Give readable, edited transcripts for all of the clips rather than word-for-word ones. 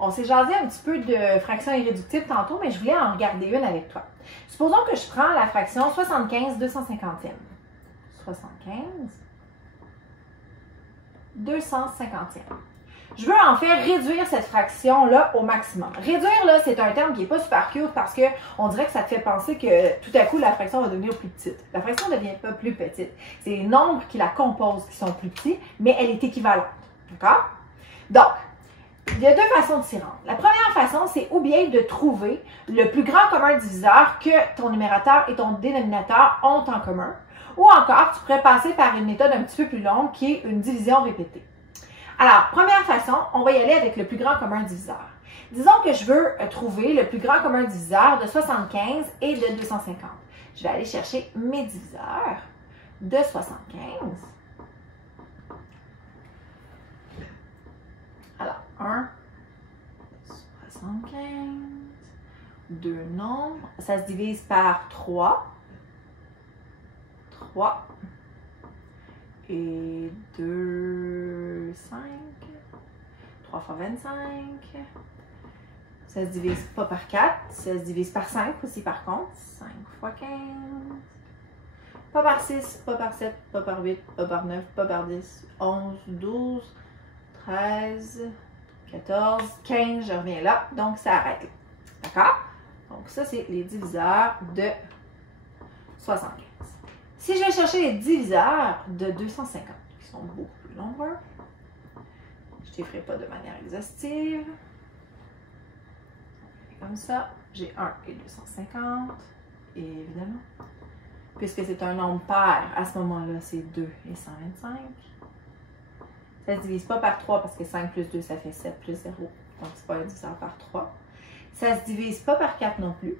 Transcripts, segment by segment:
On s'est jasé un petit peu de fractions irréductibles tantôt, mais je voulais en regarder une avec toi. Supposons que je prends la fraction 75 250e. 75 250e. Je veux en fait réduire cette fraction-là au maximum. Réduire, là, c'est un terme qui n'est pas super cute parce qu'on dirait que ça te fait penser que tout à coup, la fraction va devenir plus petite. La fraction ne devient pas plus petite. C'est les nombres qui la composent qui sont plus petits, mais elle est équivalente. D'accord? Donc, il y a deux façons de s'y rendre. La première façon, c'est ou bien de trouver le plus grand commun diviseur que ton numérateur et ton dénominateur ont en commun, ou encore, tu pourrais passer par une méthode un petit peu plus longue qui est une division répétée. Alors, première façon, on va y aller avec le plus grand commun diviseur. Disons que je veux trouver le plus grand commun diviseur de 75 et de 250. Je vais aller chercher mes diviseurs de 75. Alors, 1, 75, 2 nombres, ça se divise par 3, 3, et 2, 5, 3 fois 25, ça se divise pas par 4, ça se divise par 5 aussi par contre, 5 fois 15, pas par 6, pas par 7, pas par 8, pas par 9, pas par 10, 11, 12, 13, 14, 15, je reviens là, donc ça arrête là. D'accord? Donc ça, c'est les diviseurs de 75. Si je vais chercher les diviseurs de 250, qui sont beaucoup plus nombreux, je ne les ferai pas de manière exhaustive. Comme ça, j'ai 1 et 250, et évidemment, puisque c'est un nombre pair, à ce moment-là, c'est 2 et 125. Ça ne se divise pas par 3 parce que 5 plus 2, ça fait 7 plus 0. Donc, c'est pas un diviseur par 3. Ça ne se divise pas par 4 non plus.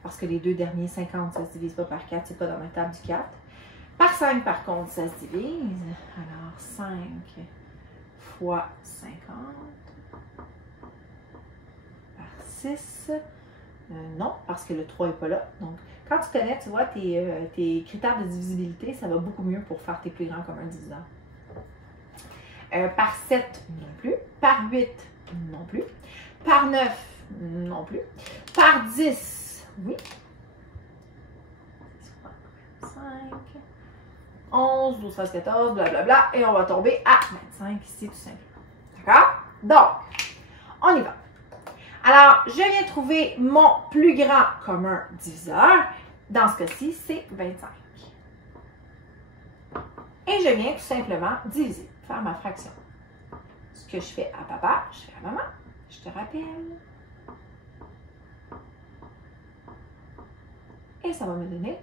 Parce que les deux derniers 50, ça ne se divise pas par 4. C'est pas dans ma table du 4. Par 5, par contre, ça se divise. Alors, 5 fois 50 par 6. Non, parce que le 3 n'est pas là. Donc, quand tu connais, tu vois, tes critères de divisibilité, ça va beaucoup mieux pour faire tes plus grands communs diviseurs. Par 7, non plus. Par 8, non plus. Par 9, non plus. Par 10, oui. 5, 11, 12, 13, 14, blablabla. Et on va tomber à 25 ici, tout simplement. D'accord? Donc, on y va. Alors, je viens trouver mon plus grand commun diviseur. Dans ce cas-ci, c'est 25. Et je viens tout simplement diviser, faire ma fraction. Ce que je fais à papa, je fais à maman. Je te rappelle. Et ça va me donner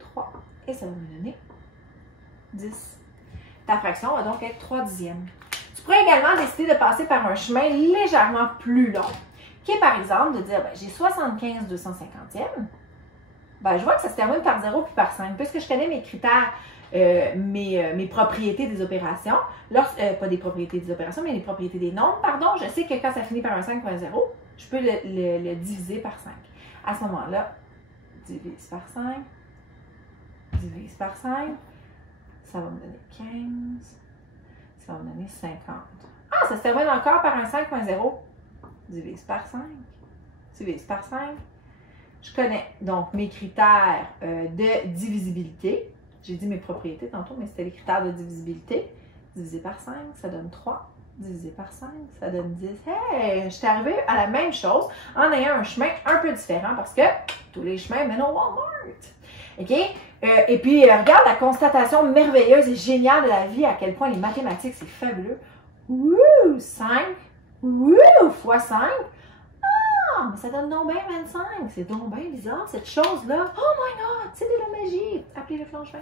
3. Et ça va me donner 10. Ta fraction va donc être 3 dixièmes. Tu pourrais également décider de passer par un chemin légèrement plus long, qui est par exemple de dire, ben, j'ai 75 250e. Ben, je vois que ça se termine par 0 puis par 5. Puisque je connais mes critères, mes propriétés des opérations, pas des propriétés des opérations, mais les propriétés des nombres, pardon, je sais que quand ça finit par un 5 ou un 0, je peux le diviser par 5. À ce moment-là, divise par 5, divise par 5, ça va me donner 15, ça va me donner 50. Ah, ça se termine encore par un 5 ou un 0, divise par 5, divise par 5. Je connais donc mes critères de divisibilité. J'ai dit mes propriétés tantôt, mais c'était les critères de divisibilité. Divisé par 5, ça donne 3. Divisé par 5, ça donne 10. Hey, je suis arrivée à la même chose en ayant un chemin un peu différent parce que tous les chemins mènent au Walmart. OK? Et puis, regarde la constatation merveilleuse et géniale de la vie, à quel point les mathématiques, c'est fabuleux. Wouh! 5. Wouh! Fois 5. Ah, mais ça donne donc bien 25. C'est donc bien bizarre, cette chose-là. Oh my God! C'est de la magie! Appelez le flanche.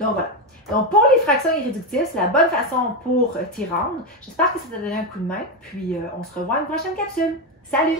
Donc, voilà. Donc, pour les fractions irréductibles, c'est la bonne façon pour t'y rendre. J'espère que ça t'a donné un coup de main. Puis, on se revoit à une prochaine capsule. Salut!